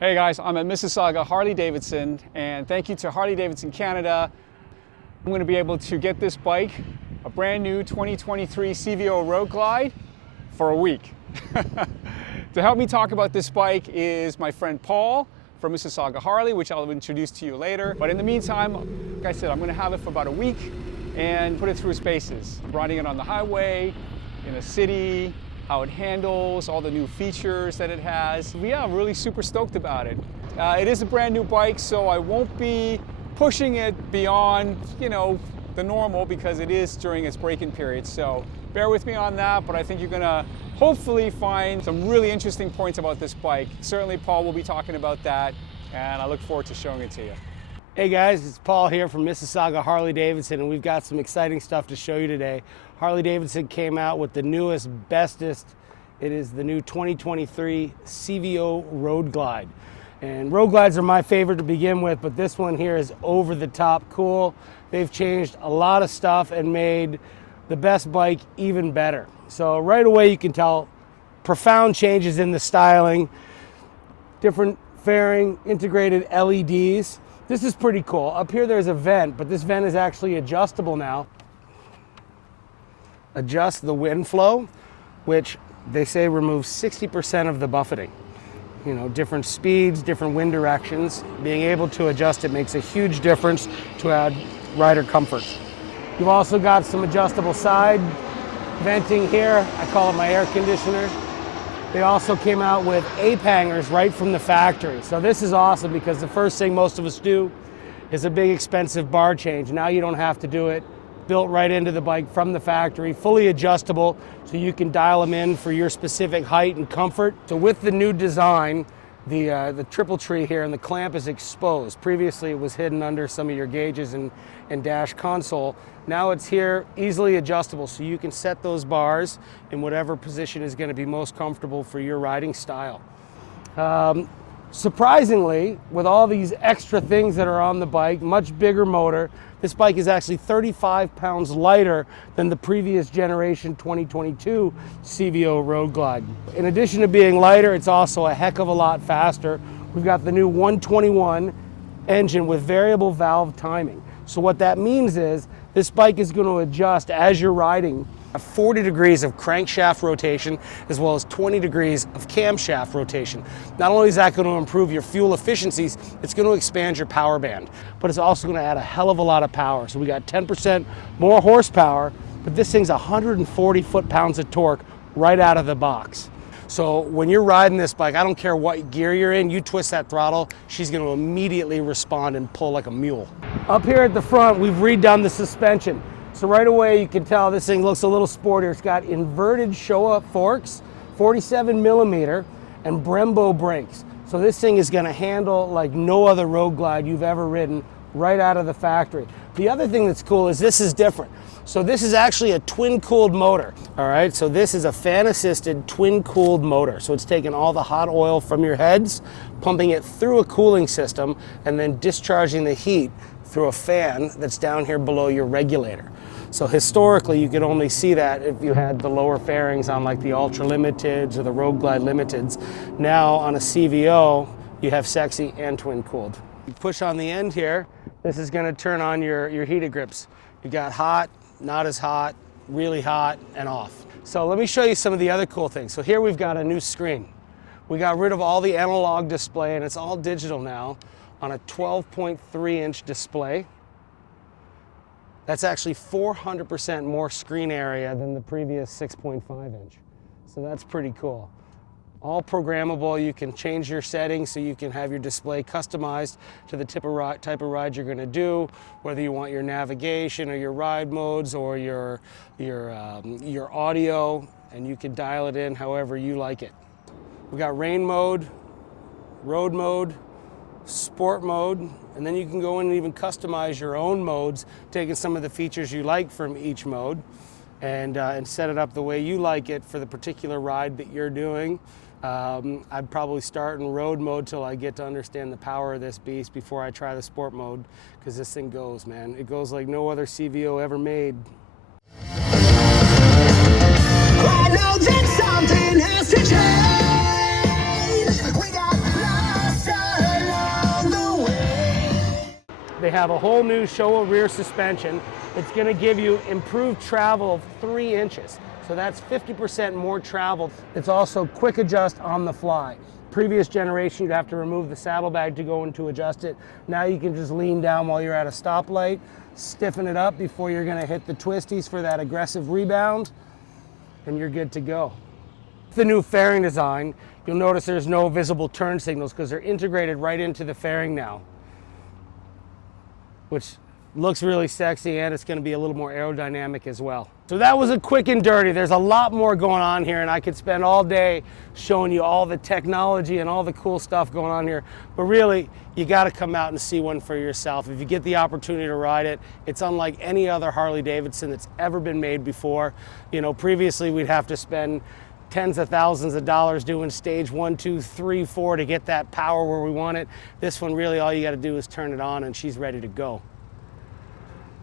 Hey guys, I'm at Mississauga Harley-Davidson, and thank you to Harley-Davidson Canada. I'm going to be able to get this bike, a brand new 2023 CVO Road Glide, for a week. To help me talk about this bike is my friend Paul from Mississauga Harley, which I'll introduce to you later. But in the meantime, like I said, I'm going to have it for about a week and put it through its paces. Riding it on the highway, in a city, how it handles, all the new features that it has. Yeah, I'm really super stoked about it. It is a brand new bike, so I won't be pushing it beyond, the normal because it is during its break-in period. So bear with me on that, but I think you're gonna hopefully find some really interesting points about this bike. Certainly Paul will be talking about that, and I look forward to showing it to you. Hey guys, it's Paul here from Mississauga Harley-Davidson, and we've got some exciting stuff to show you today. Harley-Davidson came out with the newest, bestest. It is the new 2023 CVO Road Glide. And Road Glides are my favorite to begin with, but this one here is over the top cool. They've changed a lot of stuff and made the best bike even better. So right away you can tell profound changes in the styling, different fairing, integrated LEDs. This is pretty cool. Up here there's a vent, but this vent is actually adjustable now. Adjust the wind flow, which they say removes 60% of the buffeting. Different speeds, different wind directions. Being able to adjust it makes a huge difference to add rider comfort. You've also got some adjustable side venting here. I call it my air conditioner. They also came out with ape hangers right from the factory. So this is awesome because the first thing most of us do is a big expensive bar change. Now you don't have to do it. Built right into the bike from the factory, fully adjustable, so you can dial them in for your specific height and comfort. So with the new design, the triple tree here and the clamp is exposed. Previously it was hidden under some of your gauges and dash console. Now it's here, easily adjustable, so you can set those bars in whatever position is going to be most comfortable for your riding style. Surprisingly, with all these extra things that are on the bike, much bigger motor, this bike is actually 35 pounds lighter than the previous generation 2022 CVO Road Glide. In addition to being lighter, it's also a heck of a lot faster. We've got the new 121 engine with variable valve timing. So what that means is this bike is going to adjust as you're riding 40 degrees of crankshaft rotation as well as 20 degrees of camshaft rotation. Not only is that going to improve your fuel efficiencies, it's going to expand your power band, but it's also going to add a hell of a lot of power. So we got 10% more horsepower, but this thing's 140 foot-pounds of torque right out of the box. So when you're riding this bike, I don't care what gear you're in, you twist that throttle, she's going to immediately respond and pull like a mule. Up here at the front, we've redone the suspension. So right away you can tell this thing looks a little sportier. It's got inverted show-up forks, 47 millimeter, and Brembo brakes. So this thing is going to handle like no other Road Glide you've ever ridden right out of the factory. The other thing that's cool is this is different. So this is actually a twin-cooled motor. All right, so this is a fan-assisted twin-cooled motor. So it's taking all the hot oil from your heads, pumping it through a cooling system, and then discharging the heat through a fan that's down here below your regulator. So historically, you could only see that if you had the lower fairings on like the Ultra Limiteds or the Road Glide Limiteds. Now on a CVO, you have sexy and twin cooled. You push on the end here, this is gonna turn on your heated grips. You got hot, not as hot, really hot, and off. So let me show you some of the other cool things. So here we've got a new screen. We got rid of all the analog display and it's all digital now on a 12.3-inch display. That's actually 400% more screen area than the previous 6.5-inch. So that's pretty cool. All programmable. You can change your settings so you can have your display customized to the type of ride you're going to do, whether you want your navigation or your ride modes or your audio, and you can dial it in however you like it. We got rain mode, road mode, sport mode, and then you can go in and even customize your own modes, taking some of the features you like from each mode and set it up the way you like it for the particular ride that you're doing. I'd probably start in road mode till I get to understand the power of this beast before I try the sport mode, because this thing goes, man. It goes like no other CVO ever made. I know that something has to change. We got lost. We have a whole new Showa rear suspension. It's going to give you improved travel of 3 inches. So that's 50% more travel. It's also quick adjust on the fly. Previous generation, you'd have to remove the saddlebag to go in to adjust it. Now you can just lean down while you're at a stoplight, stiffen it up before you're going to hit the twisties for that aggressive rebound, and you're good to go. The new fairing design, you'll notice there's no visible turn signals because they're integrated right into the fairing now, which looks really sexy, and it's going to be a little more aerodynamic as well. So that was a quick and dirty. There's a lot more going on here, and I could spend all day showing you all the technology and all the cool stuff going on here. But really, you got to come out and see one for yourself. If you get the opportunity to ride it, it's unlike any other Harley-Davidson that's ever been made before. You know, previously we'd have to spend tens of thousands of dollars doing stage 1, 2, 3, 4 to get that power where we want it. This one, really all you got to do is turn it on and she's ready to go.